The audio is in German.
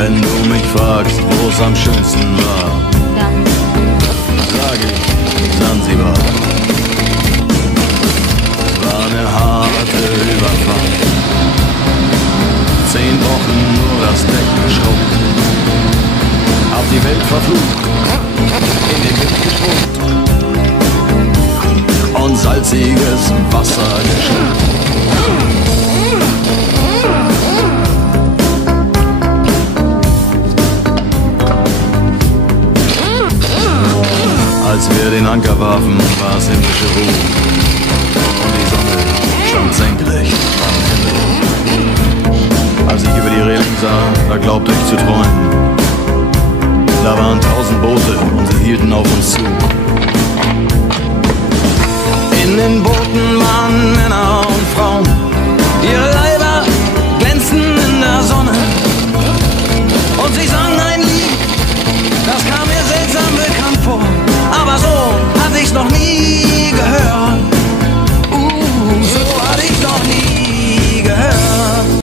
Wenn du mich fragst, wo es am schönsten war, ja, sag ich Sansibar. Es war eine harte Überfahrt, 10 Wochen nur das Deck geschrubbt, hab die Welt verflucht, in den Wind gesprungen und salziges Wasser geschluckt. Als wir den Anker warfen, war es himmlische Ruhe und die Sonne stand senkrecht am Himmel. Als ich über die Reling sah, da glaubte ich zu träumen. Da waren 1000 Boote und sie hielten auf uns zu.